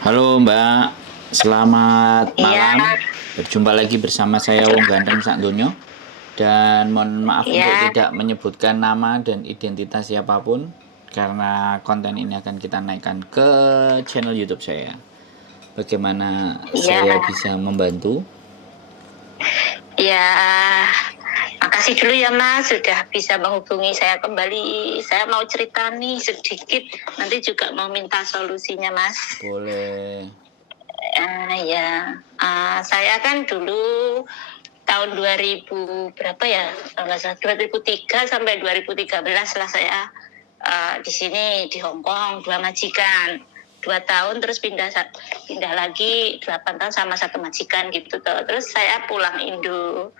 Halo Mbak, selamat Iya, malam. Berjumpa lagi bersama saya Wong Gandeng Sakdonyo. Dan mohon maaf untuk iya, tidak menyebutkan nama dan identitas siapapun karena konten ini akan kita naikkan ke channel YouTube saya. Bagaimana iya, saya bisa membantu? iya. Makasih dulu ya Mas, sudah bisa menghubungi saya kembali. Saya mau cerita nih sedikit, nanti juga mau minta solusinya Mas. Boleh. Ya, saya kan dulu tahun 2000 berapa ya? Kalau nggak salah 2003 sampai 2013 lah saya di sini di Hong Kong, dua majikan. 2 tahun terus pindah lagi 8 tahun sama satu majikan gitu tuh. Terus saya pulang Indo.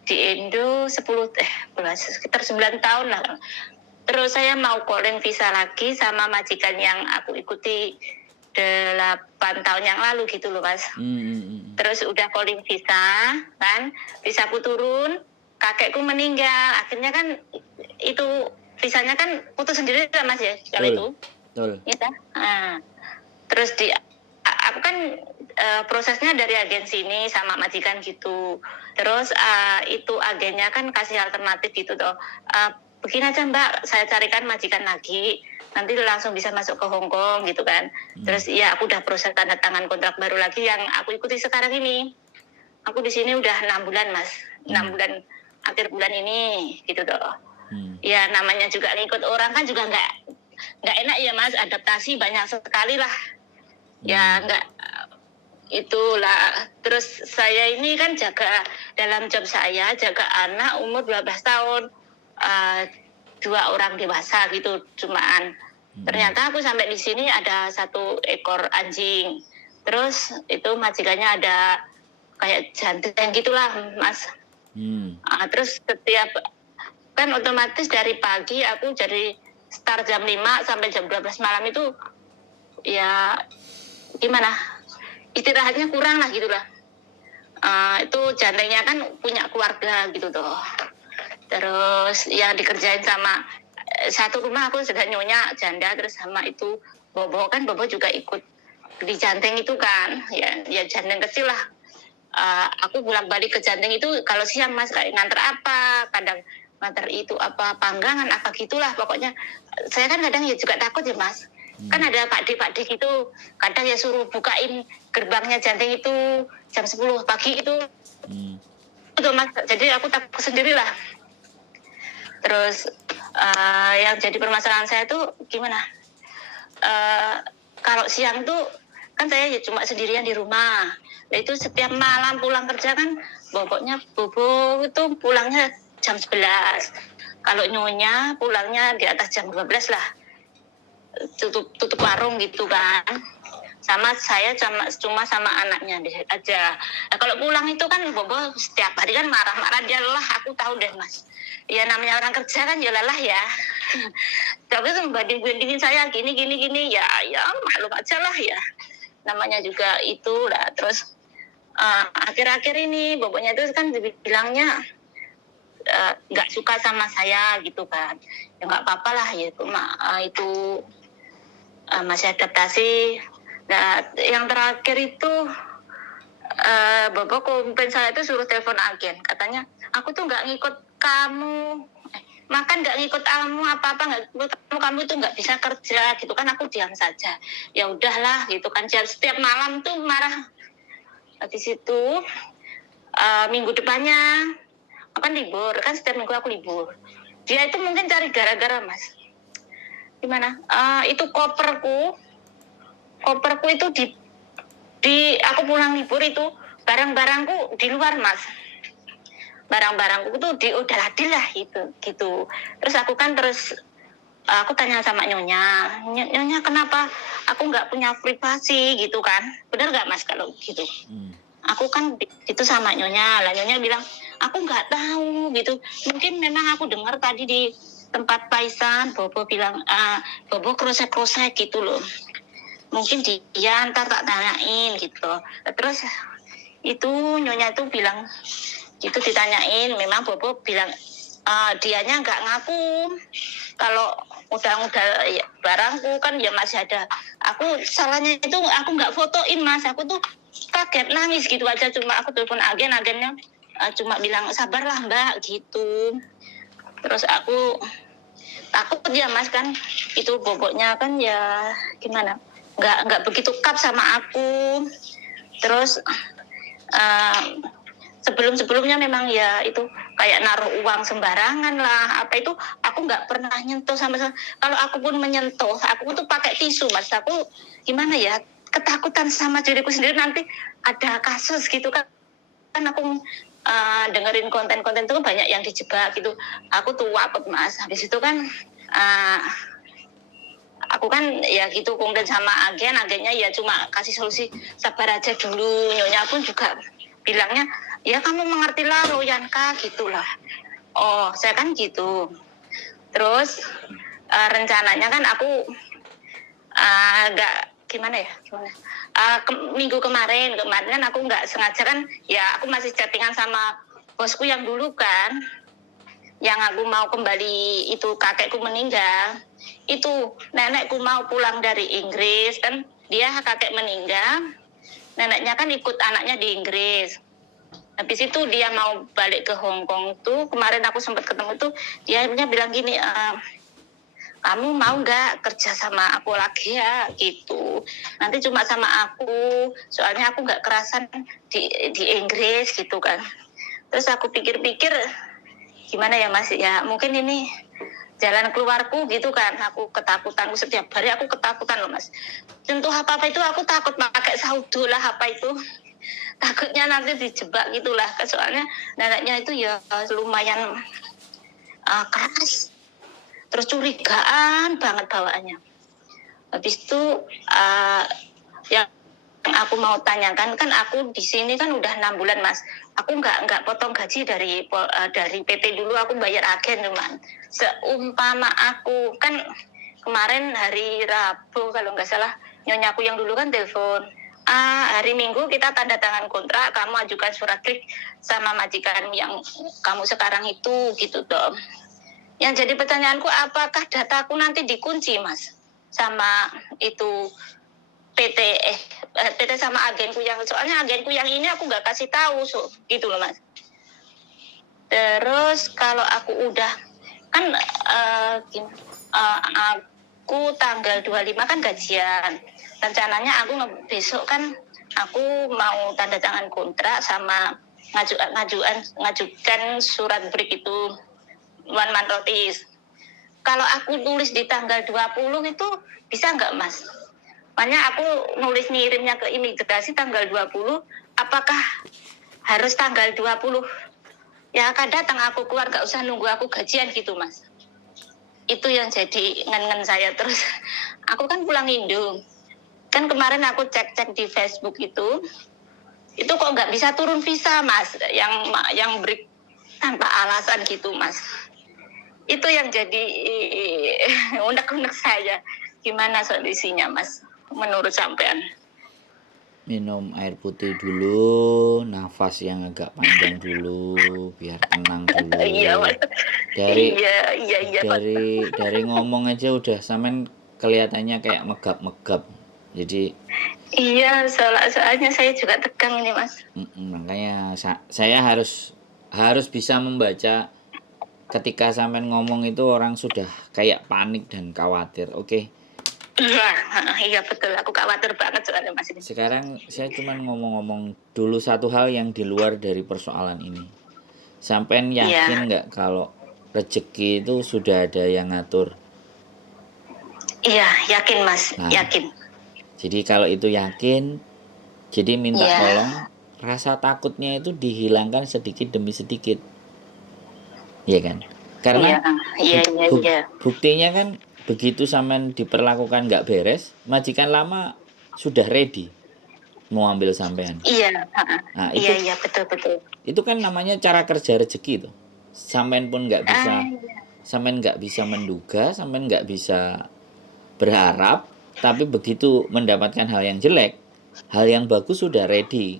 Di Indo 10 sekitar 9 tahun lah. Terus saya mau calling visa lagi sama majikan yang aku ikuti 8 tahun yang lalu gitu loh Mas. Terus udah calling visa kan, visaku turun, kakekku meninggal. Akhirnya kan itu visanya kan putus sendiri lah Mas ya kalau Betul. itu. Betul. Ya, terus aku kan prosesnya dari agensi ini sama majikan gitu. Terus itu agennya kan kasih alternatif gitu tuh. Begini aja Mbak, saya carikan majikan lagi. Nanti langsung bisa masuk ke Hong Kong gitu kan. Terus ya aku udah proses tanda tangan kontrak baru lagi yang aku ikuti sekarang ini. Aku di sini udah 6 bulan Mas. 6 bulan akhir bulan ini gitu tuh. Ya namanya juga ngikut orang kan juga nggak enak ya Mas, adaptasi banyak sekali lah. Ya nggak itulah. Terus saya ini kan jaga dalam job saya jaga anak umur 12 tahun, 2 orang dewasa gitu cuman. Ternyata aku sampai di sini ada 1 ekor anjing. Terus itu majikannya ada kayak jantan gitulah Mas. Terus setiap kan otomatis dari pagi aku jadi start jam 5 sampai jam 12 malam itu ya gimana, istirahatnya kurang lah gitu lah. Itu jantengnya kan punya keluarga gitu tuh. Terus yang dikerjain sama satu rumah aku sudah nyonya janda, terus sama itu Bobo kan, Bobo juga ikut di janteng itu kan, ya janteng kecil lah. Aku bolak-balik ke janteng itu kalau siang Mas, kayak nganter apa, kadang nganter itu apa panggangan apa gitulah pokoknya. Saya kan kadang ya juga takut ya Mas, kan ada Pak D gitu, kadang ya suruh bukain gerbangnya janteng itu jam 10 pagi itu Mas, jadi aku takut sendiri lah. Terus yang jadi permasalahan saya tuh gimana, kalau siang tuh kan saya ya cuma sendirian di rumah. Itu setiap malam pulang kerja kan Bobo itu pulangnya jam 11. Kalau nyonya pulangnya di atas jam 12 lah. Tutup warung gitu kan. Sama saya cuma sama anaknya aja. Nah, kalau pulang itu kan Bobo setiap hari kan marah-marah, dia lelah, aku tahu deh Mas. Ya namanya orang kerja kan ya lelah ya. Tapi itu membanding-bandingin saya gini ya maklum aja lah ya. Namanya juga itu lah. Terus akhir-akhir ini Bobonya itu kan bilangnya nggak suka sama saya gitu kan. Ya nggak apa-apa lah ya itu masih adaptasi. Nah, yang terakhir itu Bobo komplain saya itu suruh telepon agen. Katanya, aku tuh nggak ngikut kamu. Makan nggak ngikut kamu, apa-apa nggak ngikut kamu tuh nggak bisa kerja gitu kan. Aku diam saja. Ya udahlah gitu kan. Setiap malam tuh marah. Di situ minggu depannya kan libur. Kan setiap minggu aku libur. Dia itu mungkin cari gara-gara Mas. Gimana? Itu koperku itu aku pulang libur itu barang-barangku di luar Mas, barang-barangku tuh udah adil lah gitu. Terus aku tanya sama nyonya kenapa aku nggak punya privasi gitu kan, benar nggak Mas kalau gitu? Aku kan itu sama nyonya lah, nyonya bilang aku nggak tahu gitu, mungkin memang aku dengar tadi di tempat Paisan Bobo bilang Bobo krosek-krosek gitu loh, mungkin dia ntar tak tanyain gitu. Terus itu nyonya itu bilang itu ditanyain, memang Bobo bilang dianya nggak ngaku kalau ya, barangku kan ya masih ada. Aku salahnya itu aku nggak fotoin Mas, aku tuh kaget nangis gitu aja, cuma aku telepon agennya cuma bilang sabarlah Mbak gitu. Terus aku takut ya Mas, kan itu bobotnya kan ya gimana, nggak begitu kap sama aku. Terus sebelumnya memang ya itu kayak naruh uang sembarangan lah, apa itu aku nggak pernah nyentuh sama sekali. Kalau aku pun menyentuh, aku tuh pakai tisu Mas. Aku gimana ya, ketakutan sama diriku sendiri nanti ada kasus gitu kan aku dengerin konten-konten itu banyak yang dijebak gitu. Aku tuh wakut Mas. Habis itu kan aku kan ya gitu komplain sama agennya ya cuma kasih solusi sabar aja dulu. Nyonya pun juga bilangnya ya kamu mengertilah Royanka gitulah. Oh saya kan gitu. Terus rencananya kan aku agak gimana minggu kemarin kan aku nggak sengaja kan ya aku masih chattingan sama bosku yang dulu kan, yang aku mau kembali itu kakekku meninggal. Itu nenekku mau pulang dari Inggris kan, dia kakek meninggal, neneknya kan ikut anaknya di Inggris. Habis itu dia mau balik ke Hong Kong tuh, kemarin aku sempat ketemu tuh, dia bilang gini, kamu mau nggak kerja sama aku lagi ya gitu, nanti cuma sama aku, soalnya aku nggak kerasan di Inggris gitu kan. Terus aku pikir-pikir gimana ya Mas ya, mungkin ini jalan keluarku gitu kan. Aku ketakutanku setiap hari, aku ketakutan loh Mas, tentu apa itu aku takut pakai saudo lah apa itu, takutnya nanti dijebak gitulah, soalnya neneknya itu ya lumayan keras, terus curigaan banget bawaannya. Habis itu yang aku mau tanyakan kan, aku di sini kan udah 6 bulan Mas, aku nggak potong gaji dari PT dulu, aku bayar agen cuman. Seumpama aku kan kemarin hari Rabu kalau nggak salah, nyonyaku yang dulu kan telepon, hari Minggu kita tanda tangan kontrak, kamu ajukan surat klik sama majikan yang kamu sekarang itu gitu dong. Yang jadi pertanyaanku, apakah dataku nanti dikunci Mas sama itu PT sama agenku yang, soalnya agenku yang ini aku nggak kasih tahu gitu loh Mas. Terus kalau aku udah kan aku tanggal 25 kan gajian, rencananya aku besok kan aku mau tanda tangan kontrak sama ngajukan surat break itu, one month notice. Kalau aku tulis di tanggal 20 itu bisa nggak Mas? Makanya aku nulis ngirimnya ke imigrasi tanggal 20, apakah harus tanggal 20 ya akan datang aku keluar, nggak usah nunggu aku gajian gitu Mas? Itu yang jadi ngen-ngen saya. Terus aku kan pulang Indo, kan kemarin aku cek di Facebook itu kok nggak bisa turun visa Mas, yang break tanpa alasan gitu Mas. Itu yang jadi unek-unek saya, gimana solusinya Mas menurut sampean? Minum air putih dulu, nafas yang agak panjang dulu, biar tenang dulu. Iya Mas. Dari ngomong aja udah sampean kelihatannya kayak megap-megap. Jadi iya, soalnya saya juga tegang ini Mas. Makanya saya harus bisa membaca ketika sampean ngomong itu orang sudah kayak panik dan khawatir. Oke. Iya betul, aku khawatir banget soalnya Mas ini. Sekarang saya cuma ngomong-ngomong dulu satu hal yang di luar dari persoalan ini. Sampean yakin nggak kalau rezeki itu sudah ada yang ngatur? Iya, yakin Mas, yakin. Jadi kalau itu yakin, jadi minta tolong rasa takutnya itu dihilangkan sedikit demi sedikit. Iya kan? Karena buktinya kan begitu sampean diperlakukan nggak beres, majikan lama sudah ready mau ambil sampean. Iya, iya betul. Itu kan namanya cara kerja rezeki itu. Sampean pun nggak bisa, sampean nggak bisa menduga, sampean nggak bisa berharap, tapi begitu mendapatkan hal yang jelek, hal yang bagus sudah ready.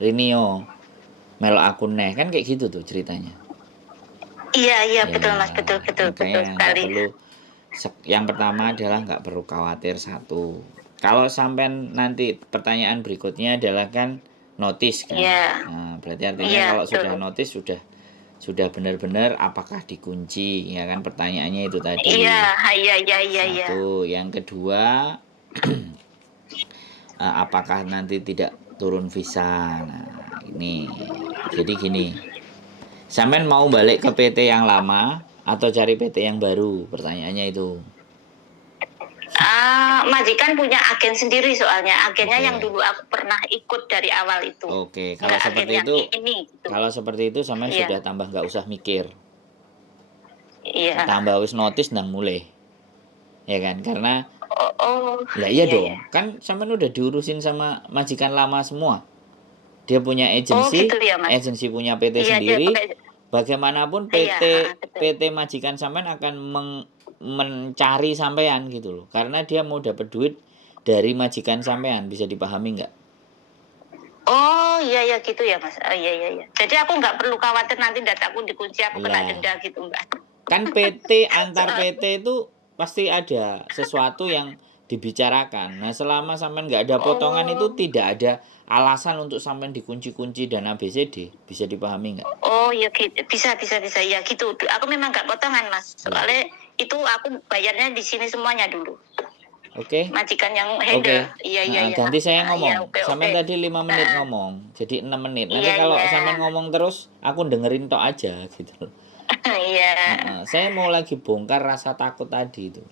Rinio, melok akun neh, kan kayak gitu tuh ceritanya. Iya betul Mas, betul sekali. Yang pertama adalah nggak perlu khawatir satu. Kalau sampai nanti pertanyaan berikutnya adalah kan notice kan. Iya. Nah, berarti artinya kalau sudah notice sudah benar-benar apakah dikunci ya kan pertanyaannya itu tadi. Iya. Satu, yang kedua apakah nanti tidak turun visa. Nah, ini. Jadi gini. Sampean mau balik ke PT yang lama atau cari PT yang baru? Pertanyaannya itu. Majikan punya agen sendiri soalnya. Agennya yang dulu aku pernah ikut dari awal itu. Oke, kalau seperti itu, gitu. Kalau seperti itu sampean sudah tambah nggak usah mikir. Iya. Tambah wis notice dan mulai. Ya kan? Karena iya dong. Kan sampean udah diurusin sama majikan lama semua. Dia punya agensi, gitu ya, agensi punya PT sendiri. Bagaimanapun PT majikan sampean akan mencari sampean gitu loh. Karena dia mau dapat duit dari majikan sampean, bisa dipahami nggak? Oh iya gitu ya Mas. Iya. Jadi aku nggak perlu khawatir nanti dataku dikunci, aku kena denda gitu Mbak. Kan PT antar PT itu pasti ada sesuatu yang dibicarakan. Nah selama sampean nggak ada potongan itu tidak ada alasan untuk sampean dikunci-kunci dan ABCD. Bisa dipahami nggak? Oh iya gitu. Bisa ya gitu. Aku memang nggak potongan Mas. Soalnya itu aku bayarnya di sini semuanya dulu. Oke. Majikan yang handle. Iya. Ganti saya ngomong. Sampean tadi 5 menit ngomong. Jadi 6 menit. Nanti kalau sampean ngomong terus aku dengerin tok aja gitu. Iya. Saya mau lagi bongkar rasa takut tadi itu.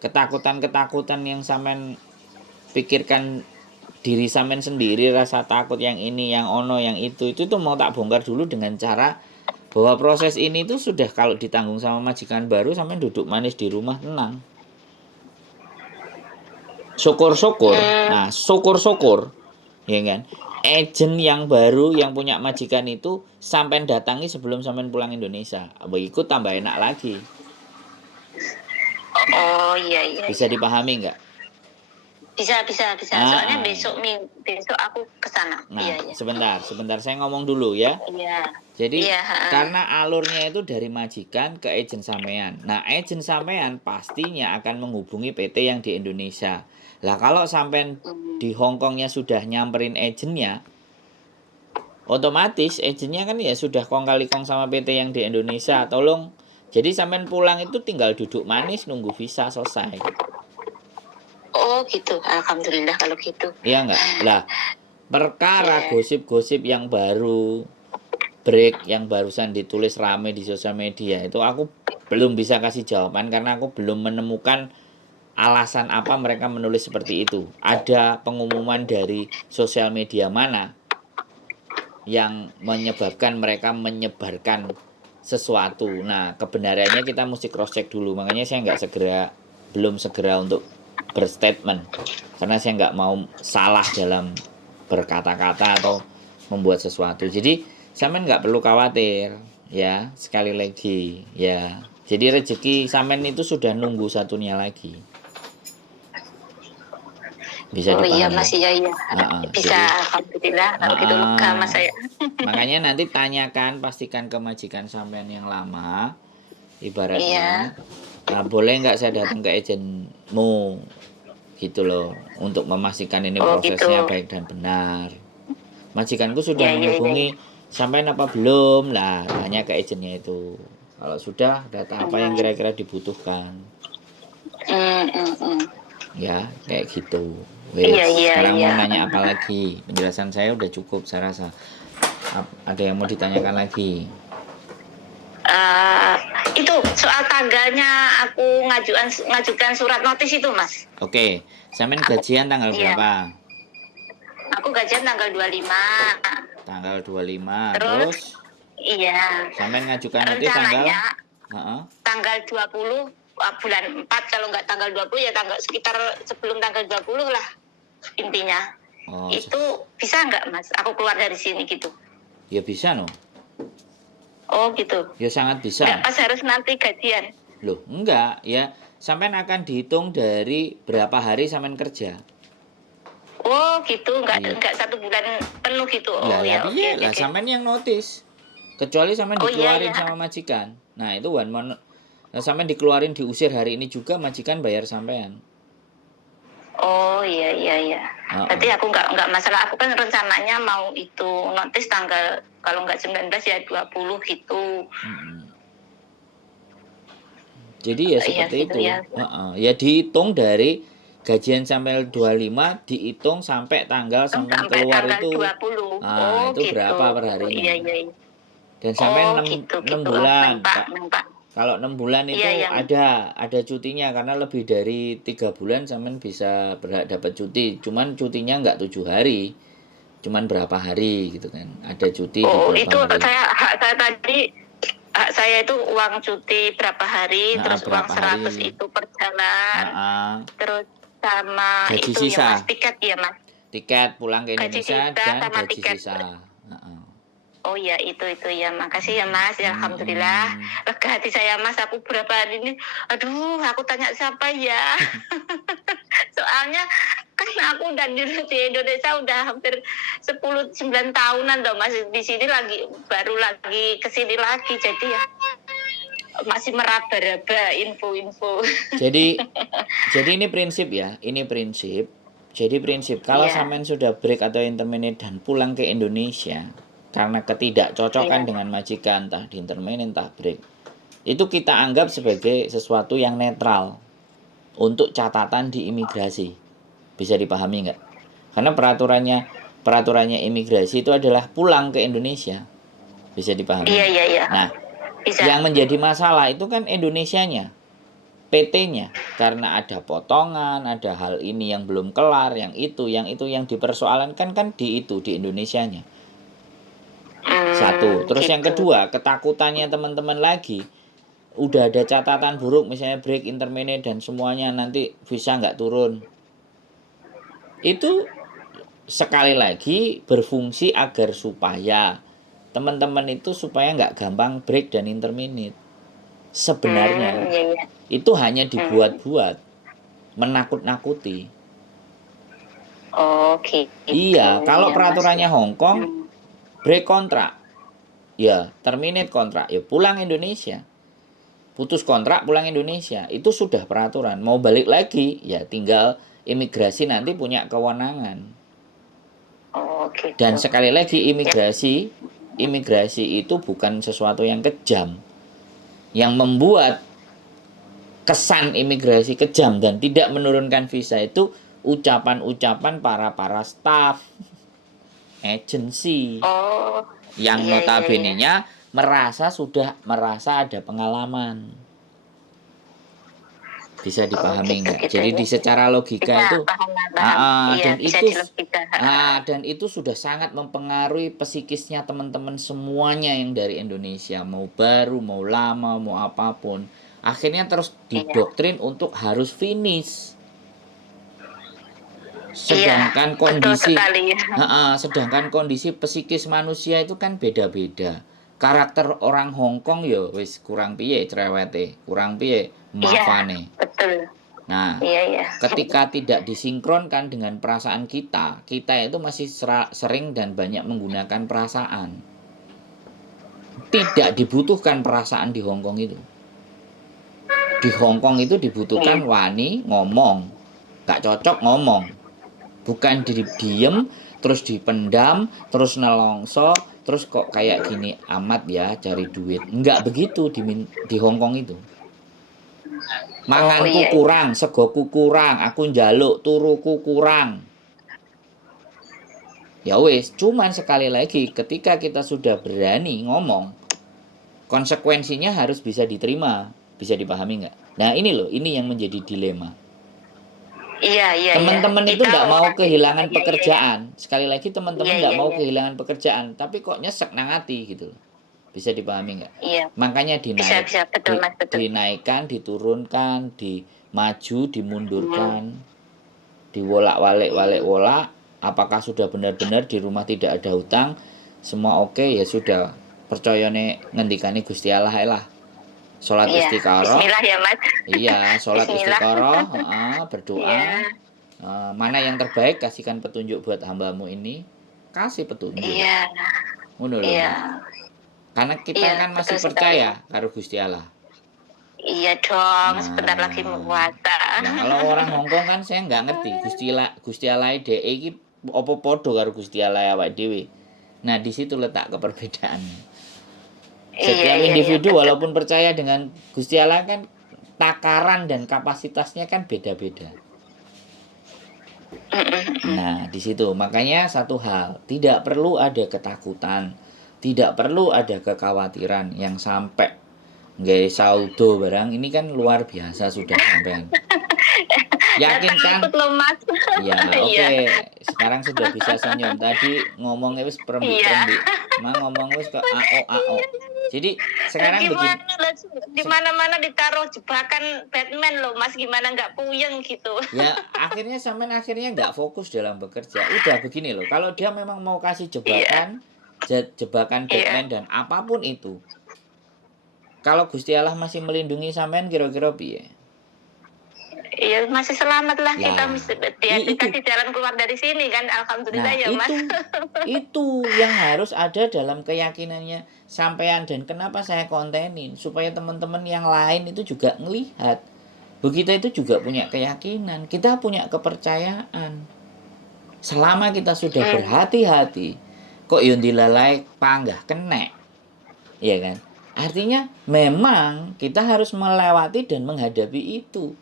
Ketakutan yang sampean pikirkan diri sampean sendiri, rasa takut yang ini, yang ono, yang itu tuh mau tak bongkar dulu dengan cara bahwa proses ini tuh sudah kalau ditanggung sama majikan baru sampean duduk manis di rumah tenang. Syukur-syukur. Nah, syukur-syukur ya kan. Agent yang baru yang punya majikan itu sampean datangi sebelum sampean pulang Indonesia. Begitu tambah enak lagi. Oh iya. Bisa dipahami nggak? Bisa. Soalnya besok aku kesana. Nah, iya. Sebentar saya ngomong dulu ya. Iya. Jadi karena alurnya itu dari majikan ke agent sampean. Nah, agent sampean pastinya akan menghubungi PT yang di Indonesia. Lah kalau sampean di Hong Kongnya sudah nyamperin agentnya, otomatis agentnya kan ya sudah kong kali kong sama PT yang di Indonesia. Tolong. Jadi sampean pulang itu tinggal duduk manis nunggu visa selesai. Oh gitu, alhamdulillah kalau gitu. Iya enggak? Lah, perkara gosip-gosip yang baru, break yang barusan ditulis rame di sosial media itu aku belum bisa kasih jawaban karena aku belum menemukan alasan apa mereka menulis seperti itu. Ada pengumuman dari sosial media mana yang menyebabkan mereka menyebarkan sesuatu. Nah, kebenarannya kita mesti cross check dulu. Makanya saya belum segera untuk berstatement karena saya nggak mau salah dalam berkata-kata atau membuat sesuatu. Jadi sampean nggak perlu khawatir ya, sekali lagi ya. Jadi rezeki sampean itu sudah nunggu satunya lagi. Bisa dipahami. Iya Mas, iya. Bisa, jadi, alhamdulillah kalau gitu lega Mas saya. Makanya nanti tanyakan, pastikan ke majikan sampean yang lama ibaratnya. Nah, boleh nggak saya datang ke agentmu gitu loh untuk memastikan ini prosesnya baik dan benar. Majikanku sudah menghubungi sampean apa belum? Lah, tanya ke agentnya itu. Kalau sudah, data apa yang kira-kira dibutuhkan. Ya, kayak gitu. Sekarang mau nanya apa lagi? Penjelasan saya udah cukup saya rasa. Ada yang mau ditanyakan lagi? Itu soal tanggalnya aku ngajukan surat notis itu Mas. Oke, sampean gajian tanggal berapa? Aku gajian tanggal 25. Tanggal 25. Terus? Iya. Sampean ngajukan notis tanggal? Tanggal 20 bulan 4, kalau nggak tanggal 20 ya sekitar sebelum tanggal 20 lah intinya. Itu bisa nggak Mas? Aku keluar dari sini gitu. Ya bisa no. Oh gitu. Ya sangat bisa. Nggak pas harus nanti gajian. Loh, enggak ya. Sampean akan dihitung dari berapa hari sampean kerja. Oh gitu, enggak 1 bulan penuh gitu. Oh ya. Iya, lah sampean yang notis. Kecuali sampean dikeluarin sama majikan. Nah, itu Nah, sampean dikeluarin diusir hari ini juga majikan bayar sampean. Oh iya. Berarti aku nggak masalah. Aku kan rencananya mau itu notis tanggal kalau nggak 19 ya 20 gitu. Jadi ya seperti itu. Ya dihitung dari gajian sampai 25 dihitung sampai tanggal sampai keluar tanggal itu. 20. Itu gitu. berapa perharinya? Iya. Dan sampai 6 gitu. 6 bulan. Pak. Kalau 6 bulan itu ada cutinya karena lebih dari 3 bulan sampean bisa berhak dapat cuti. Cuman cutinya nggak 7 hari. Cuman berapa hari gitu kan. Ada cuti di berapa itu hari. saya tadi hak saya itu uang cuti berapa hari, terus uang 100 hari. Itu per jalan. Terus sama gaji itu sisa. Ya Mas, tiket ya Mas. Tiket pulang ke Indonesia dan gaji tiket. Sisa. Oh iya itu ya, makasih ya Mas, ya alhamdulillah lega hati saya Mas. Aku berapa hari ini, aduh aku tanya siapa ya. Soalnya kan aku udah di Indonesia udah hampir 9 tahunan loh Mas, di sini baru lagi kesini lagi, jadi ya masih meraba-raba info-info. Jadi ini prinsip ya, ini prinsip. Jadi prinsip kalau sampean sudah break atau intermediate dan pulang ke Indonesia karena ketidakcocokan dengan majikan, entah di intermediate entah break, itu kita anggap sebagai sesuatu yang netral untuk catatan di imigrasi. Bisa dipahami nggak? Karena peraturannya imigrasi itu adalah pulang ke Indonesia. Bisa dipahami? Iya. Nah, yang menjadi masalah itu kan Indonesianya, PT-nya, karena ada potongan, ada hal ini yang belum kelar, yang itu yang dipersoalankan kan di Indonesianya. Satu. Terus yang kedua, ketakutannya teman-teman lagi, udah ada catatan buruk misalnya break, intermediate dan semuanya nanti visa nggak turun. Itu sekali lagi berfungsi agar supaya teman-teman itu supaya nggak gampang break dan intermediate. Sebenarnya itu hanya dibuat-buat, menakut-nakuti. Oke. Iya, kalau peraturannya Hong Kong break kontrak, ya terminate kontrak, ya pulang Indonesia. Putus kontrak pulang Indonesia, itu sudah peraturan. Mau balik lagi, ya tinggal imigrasi nanti punya kewenangan. Dan sekali lagi imigrasi itu bukan sesuatu yang kejam. Yang membuat kesan imigrasi kejam dan tidak menurunkan visa itu ucapan-ucapan para staff agensi yang notabene-nya merasa ada pengalaman. Bisa dipahami nggak? Jadi di secara logika itu dan itu sudah sangat mempengaruhi psikisnya teman-teman semuanya yang dari Indonesia, mau baru, mau lama, mau apapun. Akhirnya terus didoktrin untuk harus finish. Sedangkan kondisi psikis manusia itu kan beda-beda. Karakter orang Hong Kong ya wis kurang piye cerewete, kurang piye mafane. Nah, ketika tidak disinkronkan dengan perasaan kita itu masih sering dan banyak menggunakan perasaan. Tidak dibutuhkan perasaan di Hong Kong itu. Di Hong Kong itu dibutuhkan wani ngomong, gak cocok ngomong. Bukan diem, terus dipendam, terus nelongso, terus kok kayak gini amat ya cari duit. Enggak begitu di Hong Kong itu. Manganku kurang, segoku kurang, aku njaluk turuku kurang. Ya wis, cuman sekali lagi ketika kita sudah berani ngomong, konsekuensinya harus bisa diterima, bisa dipahami nggak? Nah ini yang menjadi dilema. Iya. Teman-teman itu nggak mau kehilangan pekerjaan. Sekali lagi teman-teman nggak mau kehilangan pekerjaan, tapi kok nyesek nang hati gitu. Bisa dipahami nggak? Iya. Makanya dinaikkan, diturunkan, dimaju, dimundurkan, diwolak-walik. Apakah sudah benar-benar di rumah tidak ada hutang, semua oke, ya sudah. Percayane ngendikane Gusti Allah lah. Sholat istiqoroh. Bismillah ya Mas. Iya, sholat istiqoroh, berdoa. Mana yang terbaik, kasihkan petunjuk buat hambamu ini. Kasih petunjuk. Iya. Karena kita kan masih percaya karo Gusti Allah. Iya dong, sebentar lagi mau Nah, puasa. lah kalau orang Hongkong kan saya nggak ngerti Gusti Allah dhek iki apa padha karo Gusti Allah awake dhewe. Nah, di situ letak keperbedaannya. Iya, Setiap iya, iya, individu betul. walaupun percaya dengan Gusti Allah kan takaran dan kapasitasnya kan beda-beda. Nah, di situ makanya satu hal, tidak perlu ada ketakutan, tidak perlu ada kekhawatiran yang sampai nggak saudo barang ini kan luar biasa sudah sampean. Yakin kan? Takut loh Mas. Ya, Iya, oke. Sekarang sudah bisa senyum. Tadi ngomongnya wis iya. perembik-perembik. Ngomong wis ke AO. Jadi sekarang begini. Gimana lah, di mana-mana ditaruh jebakan Batman loh Mas, gimana nggak puyeng gitu. Ya, akhirnya sampean nggak fokus dalam bekerja. Udah begini loh. Kalau dia memang mau kasih Iya, jebakan iya. Batman dan apapun itu. Kalau Gusti Allah masih melindungi sampean kira-kira piye? Iya, masih selamat lah kita itu. dikasih jalan keluar dari sini kan, alhamdulillah Nah, ya Mas. itu yang harus ada dalam keyakinannya sampean dan kenapa saya kontenin supaya teman-teman yang lain itu juga ngelihat. Begitu itu juga punya keyakinan, kita punya kepercayaan. Selama kita sudah berhati-hati, kok yang dilalai panggah kena. Iya kan? Artinya memang kita harus melewati dan menghadapi itu.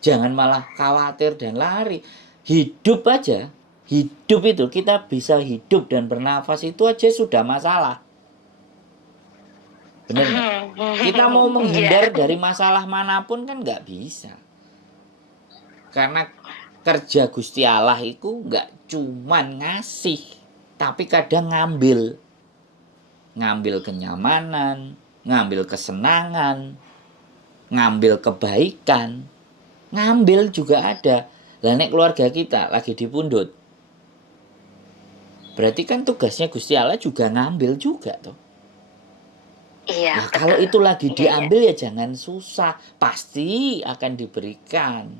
Jangan malah khawatir dan lari. Hidup aja. Hidup itu kita bisa hidup dan bernafas itu aja sudah masalah. Benar nggak? Kita mau menghindar dari masalah manapun kan nggak bisa. Karena kerja Gusti Allah itu nggak cuman ngasih, tapi kadang ngambil. Ngambil kenyamanan, ngambil kesenangan, ngambil kebaikan. Ngambil juga ada. Lah nek keluarga kita lagi dipundhut. Berarti kan tugasnya Gusti Allah juga ngambil juga toh. Iya. Nah, kalau itu lagi diambil ya jangan susah, pasti akan diberikan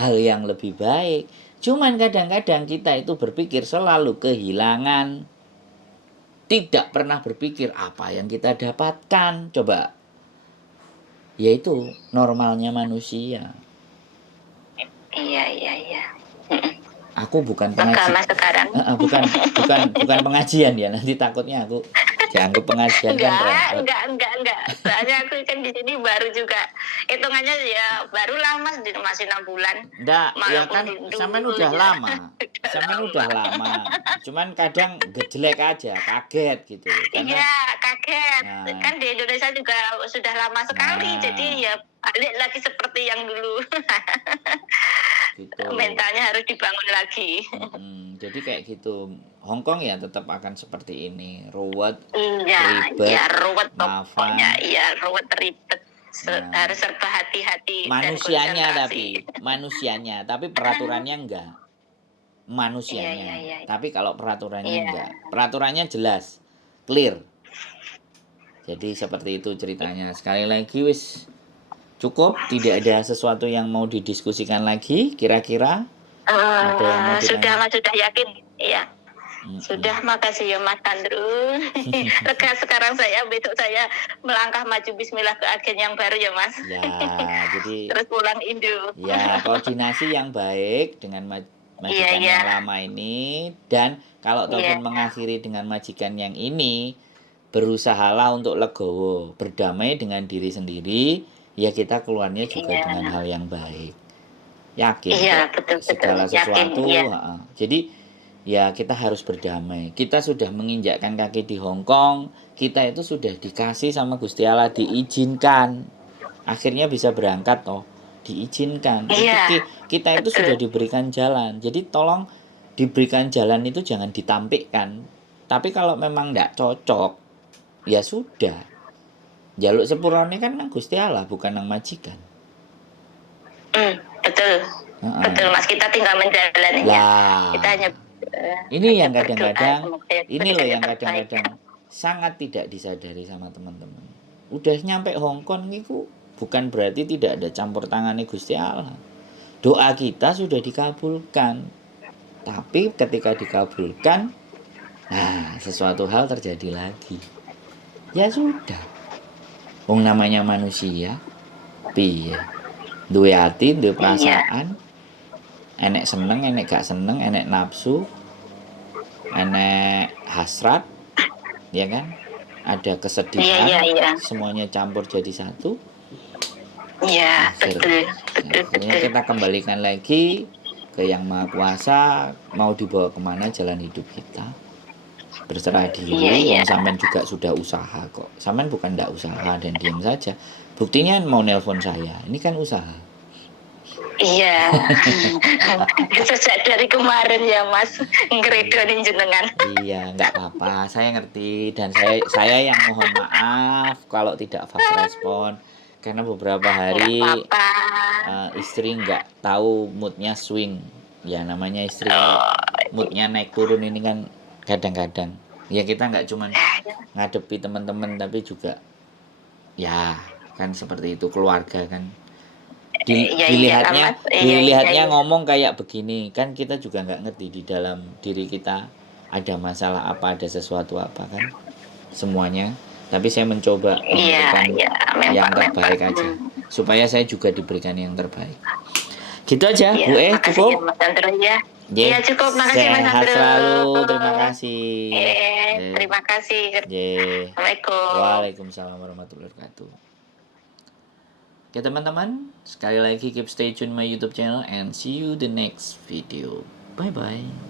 hal yang lebih baik. Cuman kadang-kadang kita itu berpikir selalu kehilangan, tidak pernah berpikir apa yang kita dapatkan. Coba, yaitu normalnya manusia. Iya. Aku bukan pengajian. Bukan pengajian ya, nanti takutnya aku dianggap pengajian kan repot. Enggak. Soalnya aku kan di sini baru juga. Hitungannya ya barulah Mas, masih 6 bulan. Enggak, ya kan sampean udah lama. Sampean udah lama. Cuman kadang gejelek aja, kaget gitu. Iya, kaget. Kan di Indonesia juga sudah lama sekali, jadi ya balik lagi seperti yang dulu. Gitu. Mentalnya harus dibangun lagi. Jadi kayak gitu. Hongkong ya tetap akan seperti ini, ruwet, ribet, ya ruwet pokoknya, iya ruwet ribet. Harus serba hati-hati. Manusianya, tapi peraturannya enggak. Manusianya. Iya. Tapi kalau peraturannya enggak. Peraturannya jelas, clear. Jadi seperti itu ceritanya. Sekali lagi wis cukup, tidak ada sesuatu yang mau didiskusikan lagi kira-kira? Sudah yakin, iya. Sudah, makasih ya Mas Andrew. Lega sekarang besok saya melangkah maju bismillah ke agen yang baru ya Mas. Ya, jadi terus pulang Indo. Ya, koordinasi yang baik dengan majikan yang lama ini, dan kalau ataupun mengakhiri dengan majikan yang ini, berusahalah untuk legowo, berdamai dengan diri sendiri, ya kita keluarnya juga dengan hal yang baik. Yakin betul, segala sesuatu. Jadi ya kita harus berdamai. Kita sudah menginjakkan kaki di Hongkong, kita itu sudah dikasih sama Gusti Allah, diizinkan. Akhirnya bisa berangkat toh, diizinkan. Kita itu sudah diberikan jalan. Jadi tolong diberikan jalan itu jangan ditampikkan. Tapi kalau memang enggak cocok, ya sudah. Jaluk sepurane kan nang Gusti Allah, bukan nang majikan. Betul Mas, kita tinggal menjalaninya. Kita hanya ini yang kadang-kadang sangat tidak disadari sama teman-teman. Udah nyampe Hongkong itu bukan berarti tidak ada campur tangannya Gusti Allah. Doa kita sudah dikabulkan. Tapi ketika dikabulkan, nah sesuatu hal terjadi lagi. Ya sudah. Wong namanya manusia, piye? Duwe ati, duwe Iya. perasaan, enek seneng, enek gak seneng, enek nafsu, enek hasrat, ya kan? Ada Iya, kesedihan, iya, iya. semuanya campur jadi satu. Iya, betul, betul, Akhirnya betul. kita kembalikan lagi ke Yang Maha Kuasa, mau dibawa kemana jalan hidup kita. Berserah Iya, diri, iya. wong sampean juga sudah usaha kok. Sampean bukan ndak usaha dan diam saja. Buktinya mau nelpon saya, ini kan usaha. Iya. Sejak dari kemarin ya Mas, ngredonin jenengan. Iya, nggak apa-apa, saya ngerti dan saya yang mohon maaf kalau tidak fast respon karena beberapa Nggak hari apa-apa. istri nggak tahu moodnya swing. Ya namanya istri kalau Oh, moodnya naik turun ini kan kadang-kadang. Ya kita nggak cuman ya. ngadepi teman-teman tapi juga ya kan seperti itu keluarga kan. Iya, iyalah Dilihatnya Mas. Iya, iya, dilihatnya iya. ngomong kayak begini kan kita juga nggak ngerti di dalam diri kita ada masalah apa, ada sesuatu apa kan semuanya, tapi saya mencoba Iya, memberikan iya. yang Memang. terbaik aja supaya saya juga diberikan yang terbaik. Gitu aja Iya, Bu, makasih ya cukup Mas Andro ya. Ye, Iya cukup, makasih Mas sehat Andro. selalu, terima kasih Ye. Terima kasih. Ye. Assalamualaikum. Waalaikumsalam warahmatullahi wabarakatuh. Oke teman-teman, sekali lagi keep stay tune my YouTube channel and see you the next video. Bye bye.